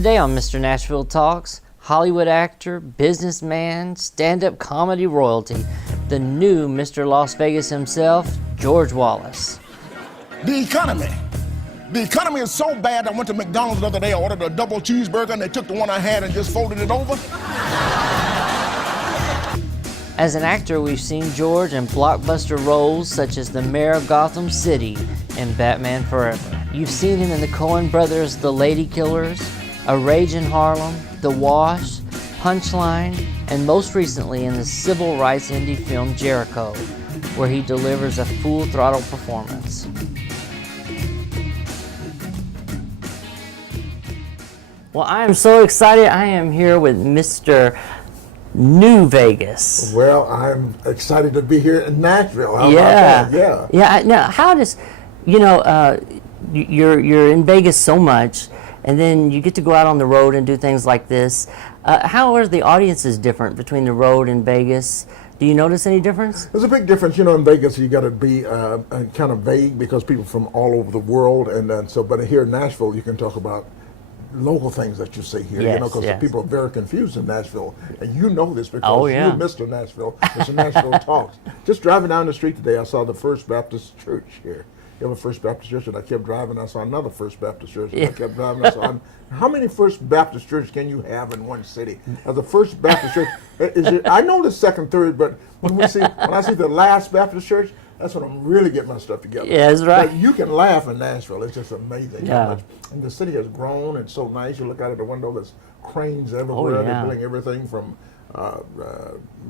Today on Mr. Nashville Talks, Hollywood actor, businessman, stand-up comedy royalty, the new Mr. Las Vegas himself, George Wallace. The economy. The economy is so bad, I went to McDonald's the other day, I ordered a double cheeseburger, and they took the one I had and just folded it over. As an actor, we've seen George in blockbuster roles such as the Mayor of Gotham City and Batman Forever. You've seen him in the Coen Brothers' The Lady Killers, A Rage in Harlem, The Wash, Punchline, and most recently in the civil rights indie film Jericho, where he delivers a full-throttle performance. Well, I am so excited. I am here with Mr. New Vegas. Well, I'm excited to be here in Nashville. How Yeah. about that? Yeah. Now, how does, you're in Vegas so much, and then you get to go out on the road and do things like this. How are the audiences different between the road and Vegas? Do you notice any difference? There's a big difference. In Vegas, you got to be kind of vague because people from all over the world, but here in Nashville, you can talk about local things that you see here, Yes, because yes. people are very confused in Nashville, and you know this because Oh, yeah. you're Mr. Nashville. Mr. Nashville Talks. Just driving down the street today, I saw the First Baptist Church here. You have a First Baptist Church, and I kept driving, I saw another First Baptist Church, and I kept driving, I saw how many First Baptist churches can you have in one city? As a First Baptist Church, I know the second, third, but when I see the last Baptist Church, that's when I'm really getting my stuff together. Yeah, that's right. But you can laugh in Nashville. It's just amazing Yeah. how much. And the city has grown. It's so nice. You look out of the window, there's cranes everywhere. yeah. They're building everything from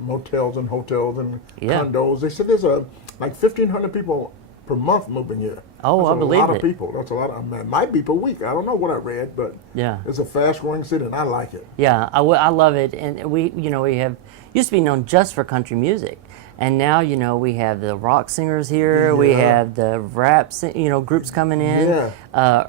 motels and hotels and Yeah. condos. They said there's like 1,500 people per month moving here. Oh, That's I believe a lot it. of people. That's a lot. It might be per week. I don't know what I read, but Yeah. it's a fast-growing city, and I like it. Yeah, I love it. And we have, used to be known just for country music. And now, we have the rock singers here. We Yeah. have the rap, groups coming in. Yeah.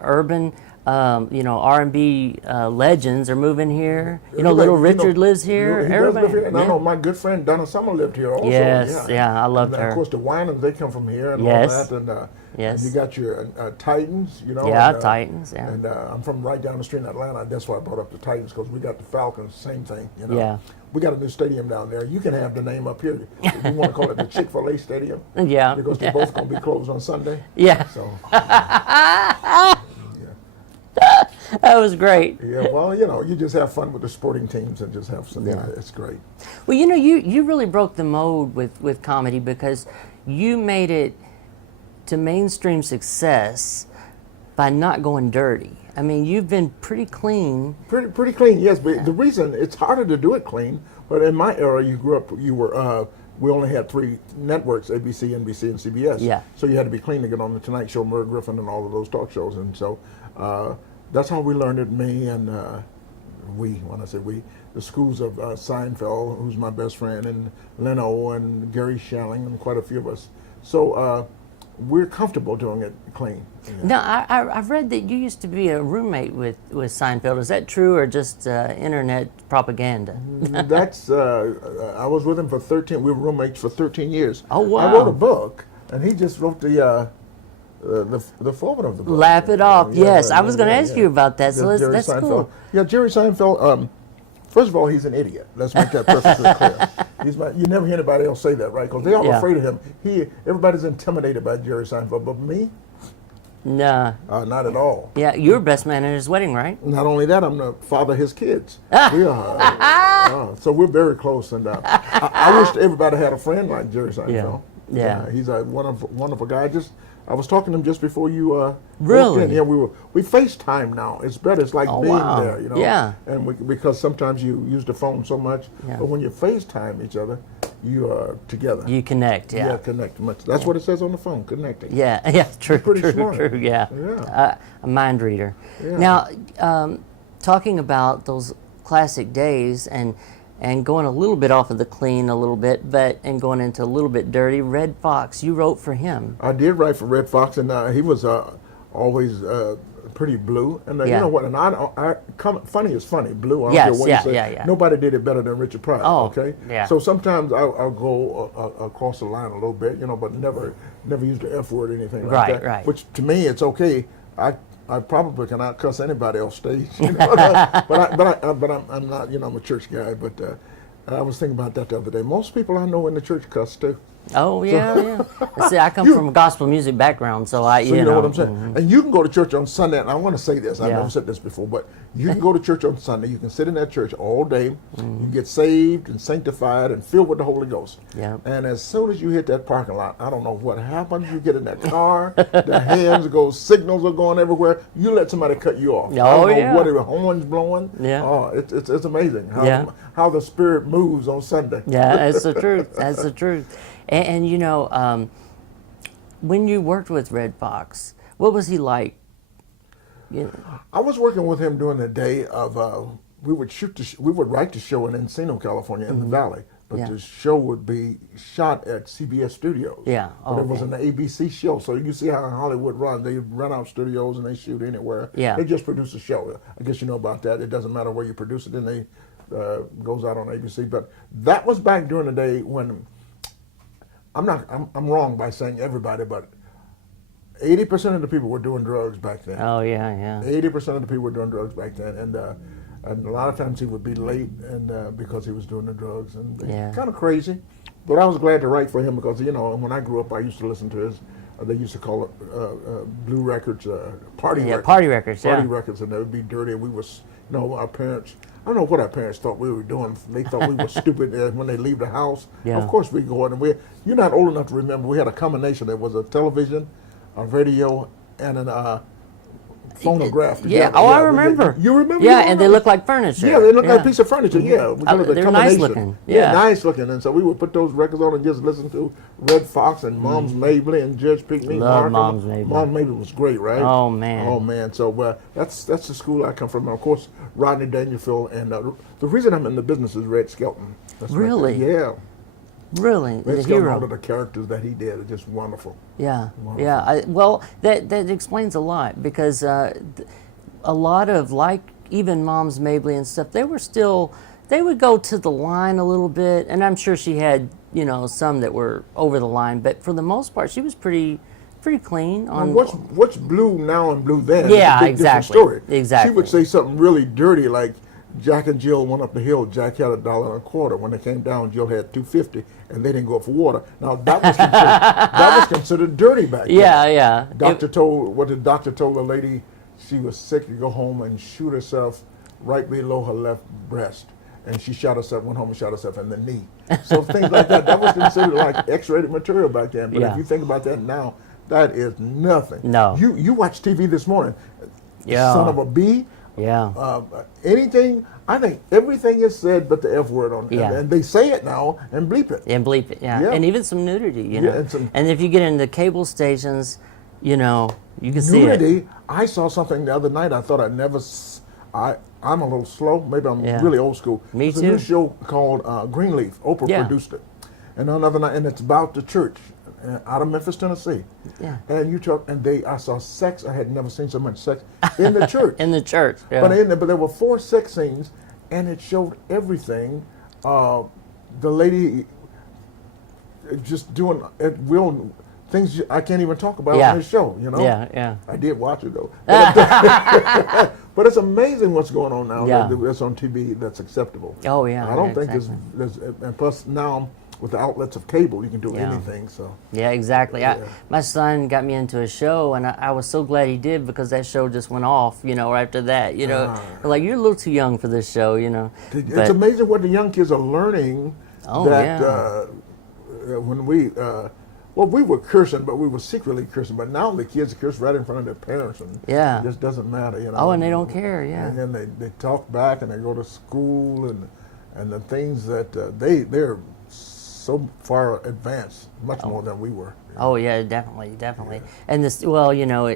Urban, R&B legends are moving here. Everybody, Little Richard lives here. He does Everybody. live here. And I know my good friend Donna Summer lived here also. Yes, yeah, I loved and, her. Of course, the Winans, they come from here and Yes. all that. And, Yes. and you got your Titans, Yeah, and, Titans, yeah. And I'm from right down the street in Atlanta. That's why I brought up the Titans, because we got the Falcons, same thing. Yeah. We got a new stadium down there. You can have the name up here. If you want to call it the Chick-fil-A Stadium. Yeah. Because they're both going to be closed on Sunday. Yeah. So, That was great. yeah, well, you just have fun with the sporting teams and just have some, it's great. Well, you really broke the mold with comedy because you made it to mainstream success by not going dirty. I mean, you've been pretty clean. Pretty clean, yes. But the reason it's harder to do it clean. But in my era, you grew up. We only had 3 networks: ABC, NBC, and CBS. Yeah. So you had to be clean to get on the Tonight Show, Merv Griffin, and all of those talk shows. And so that's how we learned it. Me and when I say we, the schools of Seinfeld, who's my best friend, and Leno and Gary Shelling, and quite a few of us. So we're comfortable doing it clean. Yeah. Now, I've read that you used to be a roommate with Seinfeld. Is that true or just internet propaganda? That's I was with him for 13. We were roommates for 13 years. Oh, wow. I wrote a book, and he just wrote the foreword of the book. Laugh it off. Yes, I was going to ask yeah. you about that. So Jerry that's Seinfeld. cool. Yeah, Jerry Seinfeld. First of all, he's an idiot. Let's make that perfectly clear. You never hear anybody else say that, right? Because they're all Yeah. afraid of him. Everybody's intimidated by Jerry Seinfeld, but me, No. not at all. Yeah, you were best man at his wedding, right? Not only that, I'm the father of his kids. We are, so we're very close, and I wish everybody had a friend like Jerry Seinfeld. Yeah. He's a wonderful guy. I was talking to him just before you Really? walked in. Yeah, we FaceTime now. It's better. It's like Oh, being wow. there, Yeah. And because sometimes you use the phone so much, Yeah. but when you FaceTime each other, you are together. You connect, yeah. Connect much. That's what it says on the phone, connecting. Yeah, true, pretty smart. true, yeah. Yeah. A mind reader. Yeah. Now, talking about those classic days and going a little bit off of the clean a little bit, and going into a little bit dirty, Red Fox, you wrote for him. I did write for Red Fox, and he was always pretty blue. And you Yeah. know what? And funny is funny. Blue. I don't Yes, care what yeah, you say. yeah. Nobody did it better than Richard Pryor. Oh, okay. yeah. So sometimes I'll go across the line a little bit, but never use the F word or anything like Right, that. right. Which to me it's okay. I probably cannot cuss anybody off stage, you know? but I'm not, you know, I'm a church guy. But I was thinking about that the other day. Most people I know in the church cuss too. Oh yeah, yeah. See, I come from a gospel music background, so you know what I'm saying. Mm-hmm. And you can go to church on Sunday. And I want to say this. I've Yeah. never said this before, but you can go to church on Sunday. You can sit in that church all day. You get saved and sanctified and filled with the Holy Ghost. Yeah. And as soon as you hit that parking lot, I don't know what happens. You get in that car. The hands go, signals are going everywhere. You let somebody cut you off. Oh, I don't know yeah. what the horns blowing. Yeah. Oh, it's amazing how the Spirit moves on Sunday. Yeah, that's the truth. That's the truth. And you know, when you worked with Red Fox, what was he like? You know? I was working with him during the day of we would we would write the show in Encino, California, in the Valley, but Yeah. the show would be shot at CBS Studios. Yeah. But it was an ABC show, so you see how Hollywood runs. They run out studios and they shoot anywhere. Yeah. They just produce a show. I guess you know about that. It doesn't matter where you produce it, then they goes out on ABC. But that was back during the day when I'm wrong by saying everybody, but 80% of the people were doing drugs back then. Oh yeah, yeah. 80% of the people were doing drugs back then, and a lot of times he would be late, and because he was doing the drugs, and Yeah. kind of crazy. But I was glad to write for him because, you know, when I grew up, I used to listen to his. They used to call it blue records, party records. Party records, Party yeah. records, and they would be dirty. We was, you know, our parents. I don't know what our parents thought we were doing. They thought we were stupid when they leave the house. Yeah. Of course we go in, and you're not old enough to remember. We had a combination. There was a television, a radio, and a phonograph. Yeah. together. Oh, I remember. You remember? Yeah, You and they remember? look like furniture. Yeah, they look like a piece of furniture. Yeah, we call it a they're nice combination. looking. Yeah, Yeah. nice looking. And so we would put those records on and just listen to Red Fox and Mom's Mabley and Judge Pinkney. Love Markham. Mom's Mabley. Mom's Mabley was great, right? Oh, man. Oh man. So that's the school I come from. And of course, Rodney Dangerfield. And the reason I'm in the business is Red Skelton. That's Really? Yeah. Really, Red the Skelton, hero. all of the characters that he did are just wonderful. Yeah, Wonderful. yeah. Well, that explains a lot because a lot of, like even Mom's Mabley and stuff, they would go to the line a little bit, and I'm sure she had, you know, some that were over the line, but for the most part, she was pretty clean. On What's blue now and blue then? Yeah, is a big different exactly. story. Exactly. She would say something really dirty like, Jack and Jill went up the hill. Jack had $1.25. When they came down, Jill had $2.50, and they didn't go up for water. Now that was considered dirty back then. Yeah, yeah. The doctor told the lady she was sick to go home and shoot herself right below her left breast, and she went home and shot herself in the knee. So things like that was considered like X-rated material back then. But Yeah. if you think about that now, that is nothing. No. You watch TV this morning. Yeah. Son of a bee. Yeah. Anything, I think everything is said but the F word on it. Yeah. And they say it now and bleep it. And bleep it, yeah. Yeah. And even some nudity, you know. and if you get into cable stations, you know, you can see it. Nudity, I saw something the other night I thought I'd never, I'm a little slow, maybe I'm Yeah. really old school. Me There's a too. new show called Greenleaf. Oprah Yeah. produced it. And another night, and it's about the church out of Memphis, Tennessee. Yeah. And I saw sex, I had never seen so much sex in the church. In the church, yeah. But there were 4 sex scenes, and it showed everything. The lady just doing real things I can't even talk about Yeah. on this show, you know? Yeah, yeah. I did watch it, though. But it's amazing what's going on now Yeah. that's on TV that's acceptable. Oh, yeah, I don't think exactly. there's, and plus now with the outlets of cable, you can do Yeah. anything, so. Yeah, exactly. Yeah. My son got me into a show, and I was so glad he did because that show just went off, you know, right after that. You know, like, you're a little too young for this show, you know. It's amazing what the young kids are learning Oh, that when we were cursing, but we were secretly cursing. But now the kids curse right in front of their parents, and Yeah. it just doesn't matter, you know. Oh, and they don't care, yeah. And then they talk back, and they go to school, and the things that they're so far advanced, much more than we were. Oh, yeah, definitely. And this, well, you know,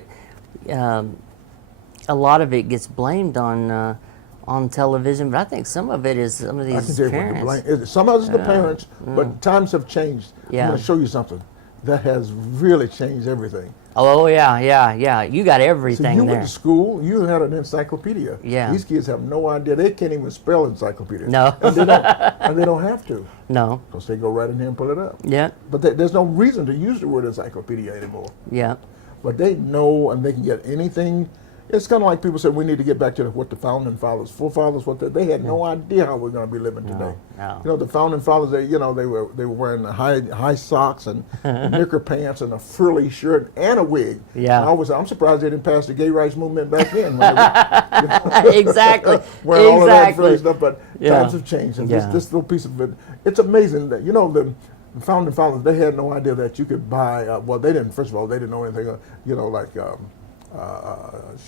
a lot of it gets blamed on television, but I think some of it is some of I can these tell you parents. what to blame. Some of it's the parents, but times have changed. Yeah. I'm going to show you something that has really changed everything. Oh, yeah. You got So everything you there. went to school, you had an encyclopedia. Yeah. These kids have no idea. They can't even spell encyclopedia. No. And they don't have to, No. because they go right in here and pull it up. Yeah. But there's no reason to use the word encyclopedia anymore. Yeah. But they know, and they can get anything it's kind of like people said we need to get back to what the founding fathers, forefathers, they had no idea how we're going to be living today. No. You know, the founding fathers, they were wearing the high socks and knicker pants and a frilly shirt and a wig. Yeah. And I'm surprised they didn't pass the gay rights movement back then. Exactly. Wearing all of that frilly stuff, but Yeah. times have changed, and Yeah. this little piece of it, it's amazing that the founding fathers, they had no idea that you could buy. Well, they didn't. First of all, they didn't know anything. Like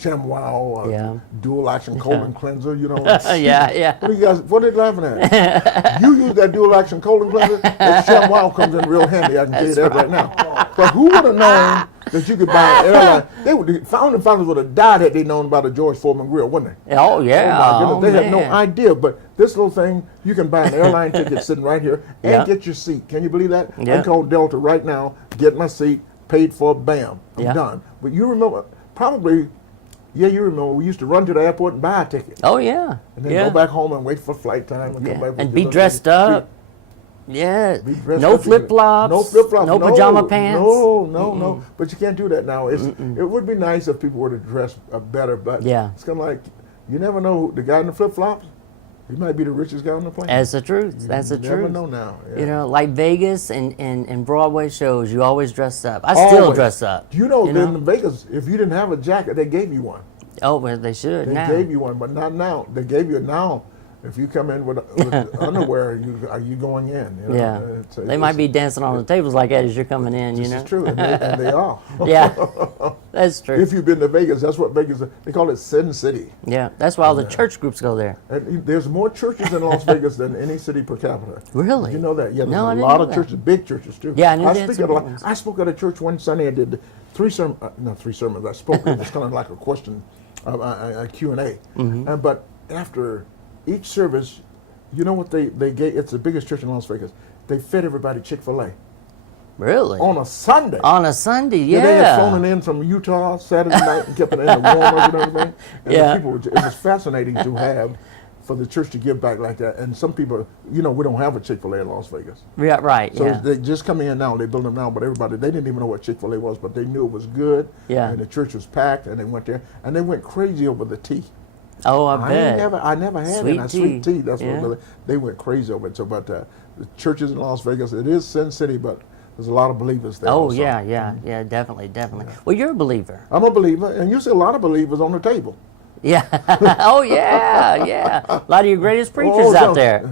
ShamWow, Yeah. dual action colon cleanser. Yeah. What are you guys? What are they laughing at? You use that dual action colon cleanser, that ShamWow comes in real handy. I can tell you that right now. But who would have known that you could buy an airline? The founding fathers would have died had they known about a George Foreman grill, wouldn't they? Oh yeah. Oh, they had no man. idea. But this little thing, you can buy an airline ticket sitting right here and Yeah. get your seat. Can you believe that? I Yeah. can call Delta right now, get my seat, paid for, bam, I'm Yeah. done. But you remember, probably, you remember, we used to run to the airport and buy a ticket. Oh yeah. And then yeah. go back home and wait for flight time and come back. And be dressed up. Yeah. Be dressed No up. flip flops. No flip flops. No pajama pants. No. But you can't do that now. It would be nice if people were to dress better, but Yeah. it's kind of like, you never know, the guy in the flip flops, he might be the richest guy on the planet. That's the truth. That's the You never truth. know now. Yeah. You know, like Vegas and Broadway shows, you always dress up. I still Always. dress up. Do you know, you that know? in Vegas, if you didn't have a jacket, they gave you one. Oh, well, they should They now. gave you one, but not now. They gave you it now. If you come in with underwear, are you going in? You know? Yeah. They might be dancing on the tables like that as you're coming in, This you know? is true, and they are. Yeah. That's true. If you've been to Vegas, that's what Vegas is. They call it Sin City. Yeah. That's why all the church groups go there. And there's more churches in Las Vegas than any city per capita. Really? Did you know that? Yeah, there's No, I a didn't lot know of that. churches, big churches too. Yeah, I knew they had some big ones. I spoke at a church one Sunday. I did three sermons. I spoke. It was kind of like a question, a Q&A. But after each service, you know what they gave? It's the biggest church in Las Vegas. They fed everybody Chick-fil-A Really? on a Sunday. On a Sunday, yeah. They had flown it in from Utah Saturday night and kept it in the warmers and everything. And Yeah. the people, it was fascinating to have for the church to give back like that. And some people, we don't have a Chick-fil-A in Las Vegas. Yeah, right. So Yeah. they just come in now, they build them now, but everybody, they didn't even know what Chick-fil-A was, but they knew it was good. Yeah. And the church was packed, and they went there, and they went crazy over the tea. Oh, I bet. I never had Sweet it. tea. Sweet tea. That's Yeah. what they went crazy over it. So, but the churches in Las Vegas, it is Sin City, but there's a lot of believers there. Oh, also. yeah, definitely. Well, you're a believer. I'm a believer, and you see a lot of believers on the table. Yeah. Oh, yeah. A lot of your greatest preachers out there.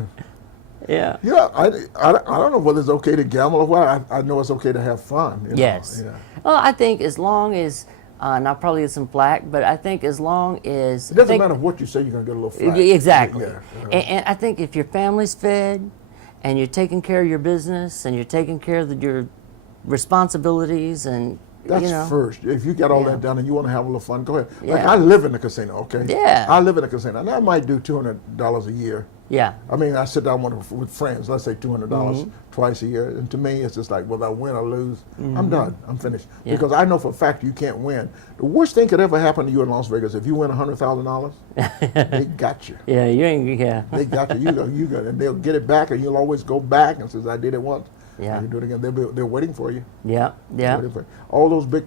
Yeah. Yeah, I don't know whether it's okay to gamble or what. I know it's okay to have fun. you know. Yes. Yeah. Well, I think as long as, and I'll probably get some flack, but I think as long as... It doesn't matter what you say, you're going to get a little flack. Exactly. Yeah. And I think if your family's fed and you're taking care of your business and you're taking care of your responsibilities and, That's first. If you got all Yeah. that done and you want to have a little fun, go ahead. Like Yeah. I live in the casino, okay? Yeah. I live in a casino. And I might do $200 a year. Yeah. I mean, I sit down with friends, let's say $200 twice a year. And to me, it's just like, whether I win or lose, I'm done. I'm finished. Yeah. Because I know for a fact you can't win. The worst thing could ever happen to you in Las Vegas, if you win $100,000, they got you. Yeah, you ain't, yeah. They got you. You got, and they'll get it back, and you'll always go back and says, I did it once. Yeah. I can do it again. They're waiting for you. Yeah, yeah. Waiting for you. All those big,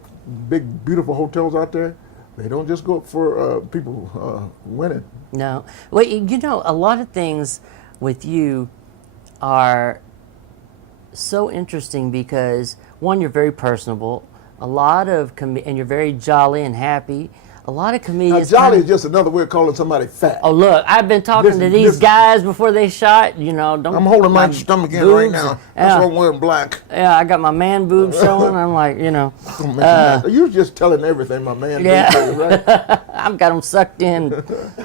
beautiful hotels out there, they don't just go for people winning. No. Well, a lot of things with you are so interesting because, one, you're very personable. A lot of, and you're very jolly and happy. A lot of Now, comedians... jolly is just another way of calling somebody fat. Oh, look, I've been talking to these guys before they shot, don't... I'm holding my stomach in right boobs now. and- That's why I'm wearing black. Yeah, I got my man boobs showing. I'm like, You're just telling everything, my man. Yeah. Right? I've got them sucked in.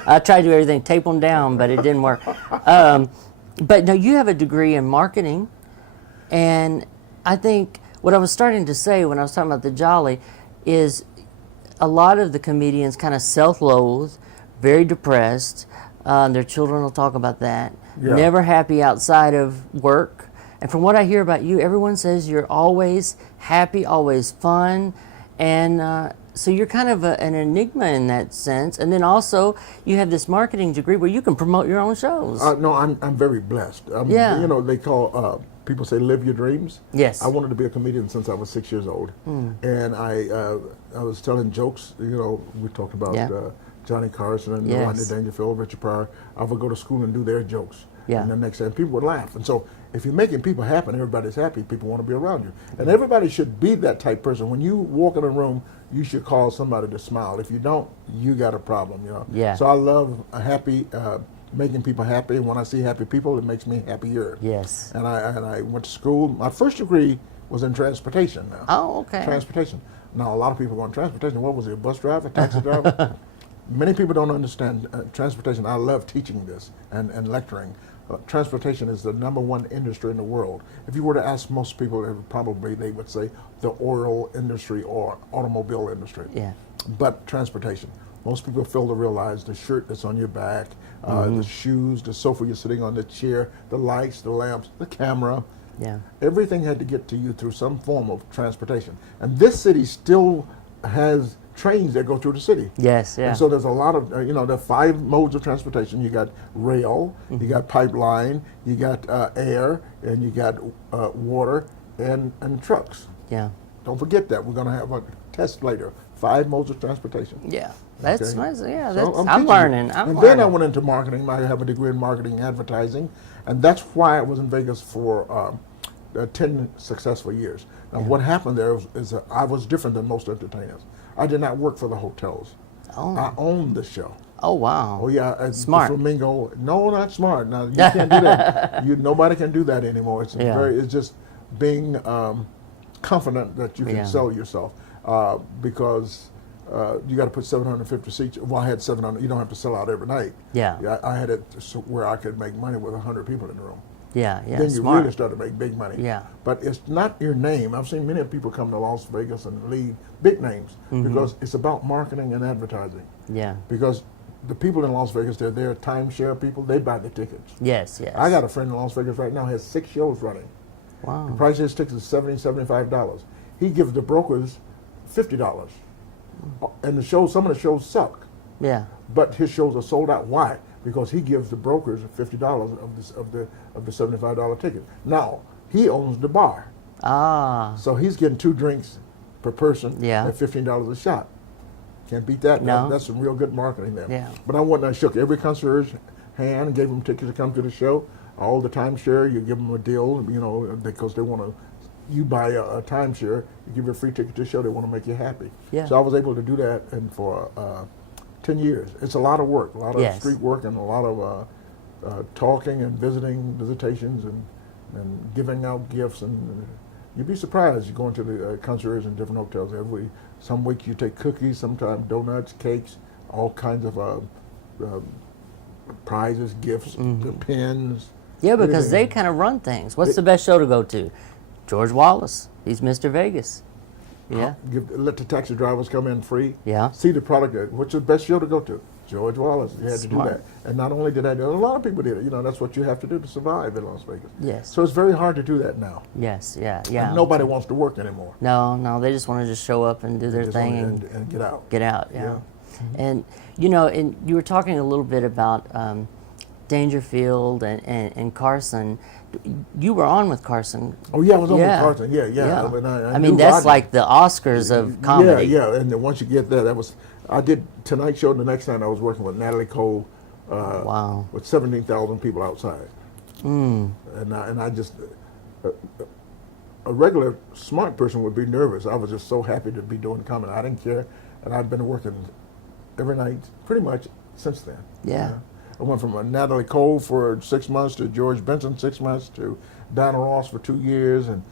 I tried to do everything, tape them down, but it didn't work. But no, you have a degree in marketing, and I think what I was starting to say when I was talking about the jolly is a lot of the comedians kind of self-loathe, very depressed. Their children will talk about that. Yeah. Never happy outside of work. And from what I hear about you, everyone says you're always happy, always fun, and so you're kind of an enigma in that sense. And then also you have this marketing degree where you can promote your own shows. No, I'm very blessed. Yeah. They call people say live your dreams. Yes. I wanted to be a comedian since I was 6 years old, and I was telling jokes. You know, we talked about Johnny Carson and Rodney Dangerfield, Richard Pryor. I would go to school and do their jokes. Yeah. And the next day, people would laugh. And so, if you're making people happy and everybody's happy, people want to be around you. And everybody should be that type person. When you walk in a room, you should cause somebody to smile. If you don't, you got a problem. You know. Yeah. So I love making people happy. And when I see happy people, it makes me happier. Yes. And I went to school. My first degree was in transportation. Now. Oh, okay. Transportation. Now a lot of people go in transportation. What was it? A bus driver, taxi driver? Many people don't understand transportation. I love teaching this and lecturing. Transportation is the #1 industry in the world. If you were to ask most people, they would say the oil industry or automobile industry. Yeah. But transportation. Most people fail to realize the shirt that's on your back, the shoes, the sofa you're sitting on, the chair, the lights, the lamps, the camera. Yeah. Everything had to get to you through some form of transportation. And this city still has trains that go through the city. Yes, yeah. And so there's a lot of, there are 5 modes of transportation. You got rail, you got pipeline, you got air, and you got water and trucks. Yeah. Don't forget that. We're going to have a test later. 5 modes of transportation. Yeah. That's Okay. nice. Yeah, So I'm teaching learning. you. I'm and learning. then I went into marketing. I have a degree in marketing and advertising. And that's why I was in Vegas for 10 successful years. Now, what happened there is that I was different than most entertainers. I did not work for the hotels. Oh. I owned the show. Oh, wow. Oh yeah, Smart. The Flamingo. No, not smart. Now you can't do that. Nobody can do that anymore. It's It's just being confident that you can sell yourself because you got to put 750 seats. Well, I had 700. You don't have to sell out every night. Yeah. I had it where I could make money with 100 people in the room. Yeah. Then you Smart. really start to make big money. Yeah. But it's not your name. I've seen many people come to Las Vegas and leave big names because it's about marketing and advertising. Yeah. Because the people in Las Vegas, they're timeshare people. They buy the tickets. Yes. I got a friend in Las Vegas right now, has 6 shows running. Wow. The price of his tickets is $70, $75. He gives the brokers $50. And some of the shows suck. Yeah. But his shows are sold out. Why? Because he gives the brokers $50 of the $75 ticket. Now, he owns the bar. Ah. So he's getting 2 drinks per person at $15 a shot. Can't beat that. No. That's some real good marketing there. Yeah. But I shook every concierge hand and gave them tickets to come to the show. All the timeshare, you give them a deal, because they want to. You buy a timeshare, you give you a free ticket to the show. They want to make you happy. Yeah. So I was able to do that, and for 10 years, it's a lot of work, a lot of street work, and a lot of talking and visitations, and giving out gifts. And you'd be surprised. You go into the concierge in different hotels some weeks you take cookies, sometimes donuts, cakes, all kinds of prizes, gifts, pins. Yeah, because anything. they kind of run things. What's the best show to go to? George Wallace. He's Mr. Vegas. Yeah. Let the taxi drivers come in free. Yeah. See the product. What's the best show to go to? George Wallace. You had to do that. And not only did I do it, a lot of people did it. That's what you have to do to survive in Las Vegas. Yes. So it's very hard to do that now. Yes, yeah. And nobody wants to work anymore. No, they just want to just show up and do their thing and get out. Get out, yeah. And, and you were talking a little bit about Dangerfield and Carson. You were on with Carson. Oh yeah, I was on with Carson. Yeah. I mean, that's like the Oscars of comedy. Yeah. And then once you get there, I did Tonight Show. The next night I was working with Natalie Cole. Wow. With 17,000 people outside. And I just a regular smart person would be nervous. I was just so happy to be doing comedy. I didn't care, and I've been working every night pretty much since then. Yeah. I went from Natalie Cole for 6 months to George Benson 6 months to Diana Ross for 2 years, and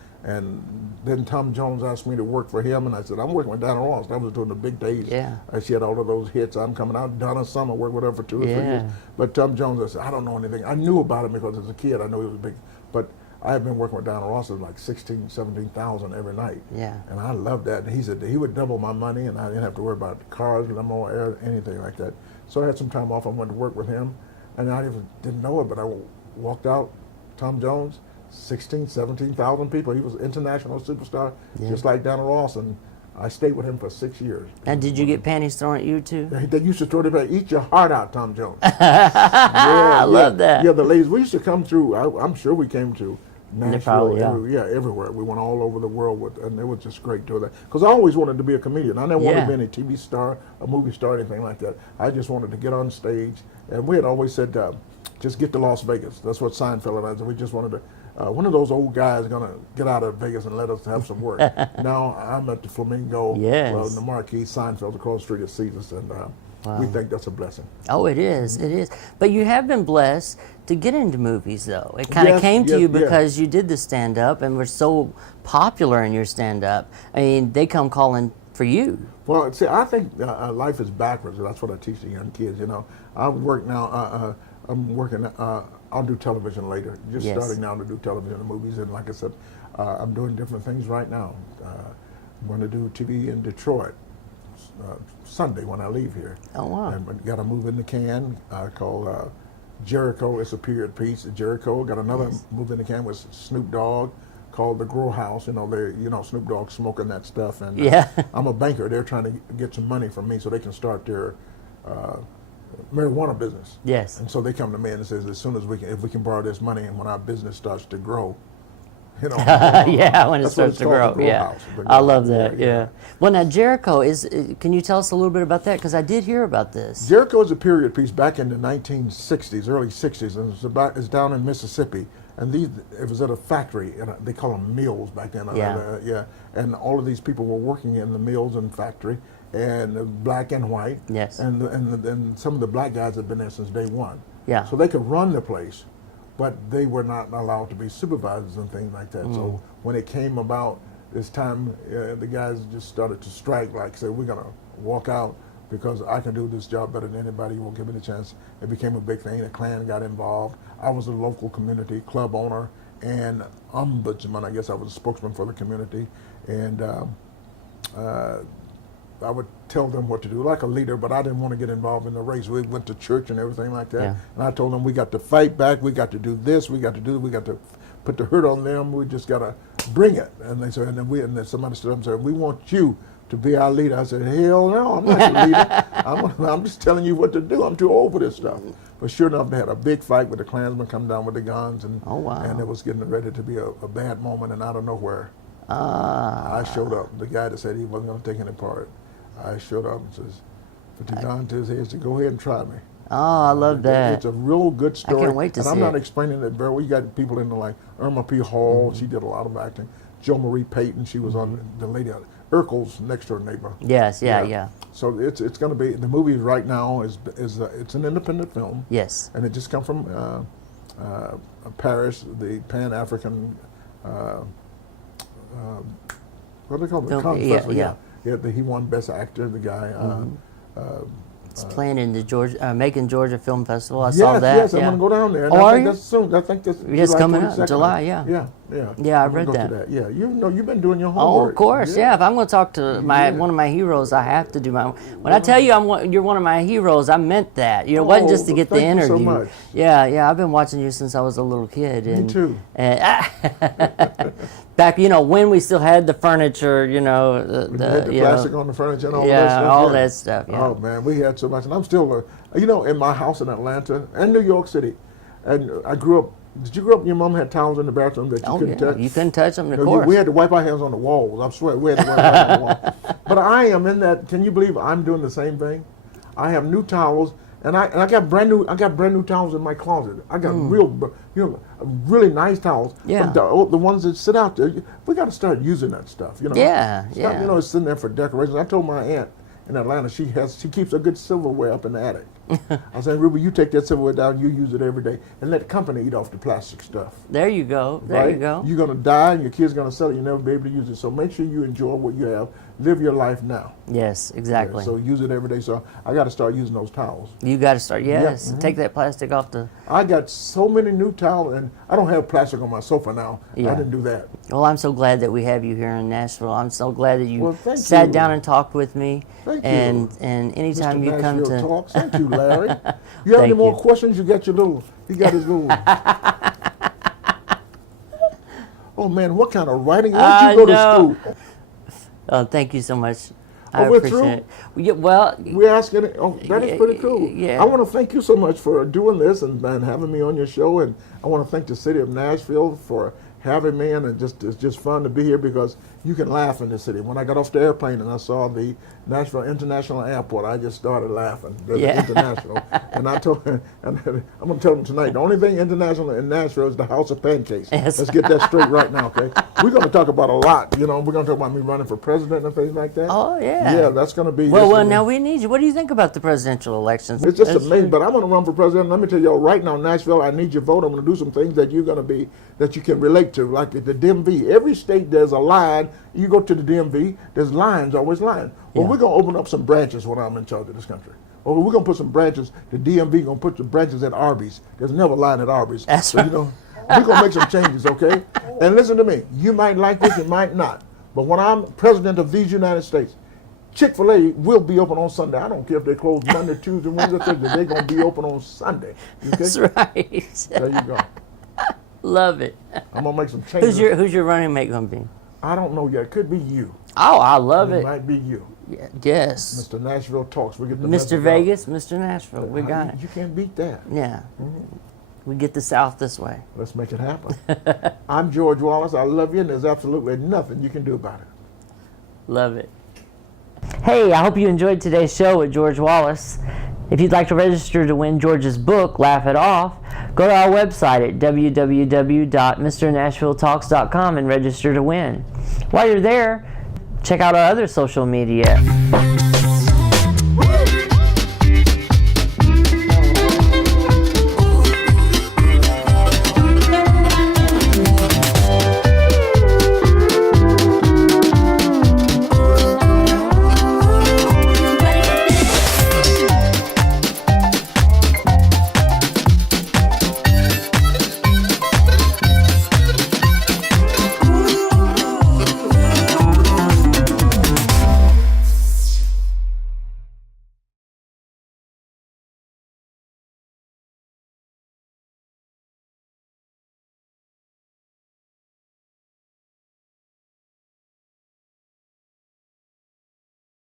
then Tom Jones asked me to work for him, and I said, I'm working with Diana Ross. I was doing the big days. Yeah. She had all of those hits. I'm coming out. Donna Summer worked with her for 2 or 3 years. But Tom Jones, I said, I don't know anything. I knew about him because as a kid I knew he was big. But I had been working with Diana Ross at like 16,000, 17,000 every night. Yeah. And I loved that. And he said he would double my money, and I didn't have to worry about cars, limo, air, anything like that. So I had some time off. I went to work with him. And I didn't know it, but I walked out, Tom Jones, 16,000, 17,000 people. He was an international superstar, just like Diana Ross, and I stayed with him for 6 years. And did you get panties thrown at you too? They used to throw it back, eat your heart out, Tom Jones. I love that. Yeah, the ladies, we used to come through, I'm sure we came to Nashville, Probably, everywhere. We went all over the world and it was just great doing that. Because I always wanted to be a comedian. I never wanted to be any TV star, a movie star, anything like that. I just wanted to get on stage, and we had always said, just get to Las Vegas. That's what Seinfeld and I said. We just wanted to. One of those old guys going to get out of Vegas and let us have some work. Now I'm at the Flamingo, in the Marquis. Seinfeld across the street at Caesars, and we think that's a blessing. Oh, it is. It is. But you have been blessed to get into movies, though. It kind of came to you because you did the stand-up and were so popular in your stand-up. I mean, they come calling for you. Well, see, I think life is backwards. That's what I teach the young kids. You know, I work now. I'm working. I'll do television later. Just starting now to do television and movies. And like I said, I'm doing different things right now. I'm going to do TV in Detroit Sunday when I leave here. Oh, wow. And got a movie in the can called Jericho. It's a period piece. Jericho. Got another movie in the can with Snoop Dogg called The Grow House. You know, Snoop Dogg smoking that stuff. And I'm a banker. They're trying to get some money from me so they can start their marijuana business. Yes. And so they come to me and says, as soon as if we can borrow this money, and when our business starts to grow, you know. When it starts to grow. I love that. Yeah. Well, now Jericho can you tell us a little bit about that? Because I did hear about this. Jericho is a period piece back in the 1960s, early 60s, and it's down in Mississippi. And it was at a factory, and they call them mills back then. And all of these people were working in the mills and factory, and black and white. Yes. And some of the black guys had been there since day one. Yeah. So they could run the place, but they were not allowed to be supervisors and things like that. So when it came about this time, the guys just started to strike, like say, we're gonna walk out because I can do this job better than anybody. You won't give me the chance. It became a big thing. The Klan got involved. I was a local community club owner and ombudsman. I guess I was a spokesman for the community, and I would tell them what to do, like a leader, but I didn't want to get involved in the race. We went to church and everything like that. Yeah. And I told them, we got to fight back, we got to do this, we got to put the hurt on them, we just got to bring it. And they said, and then somebody stood up and said, we want you to be our leader. I said, hell no, I'm not your leader. I'm just telling you what to do. I'm too old for this stuff. But sure enough, they had a big fight with the Klansmen come down with the guns, and and it was getting ready to be a bad moment, and out of nowhere, I showed up. The guy that said he wasn't going to take any part, I showed up and says, put the gun to his head, said, go ahead and try me. Oh, I love that. It's a real good story. I can't wait to see it. And I'm not explaining it very well. You got people in there like Irma P. Hall, she did a lot of acting. Jo Marie Payton, she was on the lady Urkel's next door neighbor. Yes, yeah. So it's going to be, the movie right now is it's an independent film. Yes. And it just come from Paris, the Pan-African, what do they call it? Film, Cannes Festival. yeah. He won Best Actor, the guy. It's playing in the Macon, Georgia Film Festival. I saw that. Yes, I'm going to go down there. And are you? That's soon. I think that's Just coming up, 22nd. July, yeah. Yeah, I read that. Yeah, you've been doing your Oh, homework. of course, yeah. If I'm going to talk to one of my heroes, I have to do my. When I tell you you're one of my heroes, I meant that. It wasn't just to get the interview. Thank you so much. Yeah. I've been watching you since I was a little kid. Me too. Back, when we still had the furniture, the plastic on the furniture and all that stuff. All that stuff. Yeah. Oh man, we had so much, and I'm still, in my house in Atlanta and New York City, and I grew up. Did you grow up? Your mom had towels in the bathroom that you couldn't touch. You couldn't touch them, of course. We had to wipe our hands on the walls. I swear, we had to wipe our hands on the walls. But I am in that. Can you believe I'm doing the same thing? I have new towels, and I got brand new towels in my closet. I got really nice towels. Yeah. The ones that sit out there. We got to start using that stuff. Yeah. It's sitting there for decorations. I told my aunt in Atlanta she keeps a good silverware up in the attic. I said, Ruby, you take that silverware down, you use it every day, and let the company eat off the plastic stuff. There you go. There you go. You're going to die, and your kid's going to sell it. You'll never be able to use it. So make sure you enjoy what you have. Live your life now. Yes, exactly. So use it every day. So I got to start using those towels. You got to start, yes. Yeah. Take that plastic off the... I got so many new towels, and I don't have plastic on my sofa now. Yeah. I didn't do that. Well, I'm so glad that we have you here in Nashville. I'm so glad that you sat down and talked with me. Thank you. And anytime Mr. you come Nashville to... Talks. Thank you, Larry. You have any more questions? You got his little... Oh, man, what kind of writing? Where did you go to school? Oh, thank you so much. I appreciate it. Well, we're asking it. Oh, that is pretty cool. Yeah. I want to thank you so much for doing this and having me on your show. And I want to thank the city of Nashville for having me in, and it's just fun to be here because you can laugh in this city. When I got off the airplane and I saw the Nashville International Airport, I just started laughing. There's international, and I told, and I'm going to tell them tonight, the only thing international in Nashville is the House of Pancakes. Yes. Let's get that straight right now, okay? We're going to talk about a lot. You know, we're going to talk about me running for president and things like that. Oh, yeah. Yeah, that's going to be. Well, now we need you. What do you think about the presidential elections? It's just amazing. But I'm going to run for president. Let me tell y'all right now, Nashville, I need your vote. I'm going to do some things that you're going to be, that you can relate to, like the DMV. Every state there's a line. You go to the DMV, there's lines, always lines. Well, we're going to open up some branches when I'm in charge of this country. Or we're going to put some branches, the DMV going to put the branches at Arby's. There's never a line at Arby's. That's right. You know, we're going to make some changes, okay? And listen to me. You might like this, you might not. But when I'm president of these United States, Chick-fil-A will be open on Sunday. I don't care if they close Monday, Tuesday, Wednesday, Thursday. They're going to be open on Sunday. Okay? That's right. There you go. Love it. I'm going to make some changes. Who's your running mate going to be? I don't know yet. It could be you. Oh, I love It it. might be you. Yeah, yes. Mr. Nashville Talks. We get the Mr. message out. Vegas, Mr. Nashville. We got it. You can't beat that. Yeah. We get the South this way. Let's make it happen. I'm George Wallace. I love you, and there's absolutely nothing you can do about it. Love it. Hey, I hope you enjoyed today's show with George Wallace. If you'd like to register to win George's book, Laugh It Off, go to our website at www.mrnashvilletalks.com and register to win. While you're there, check out our other social media.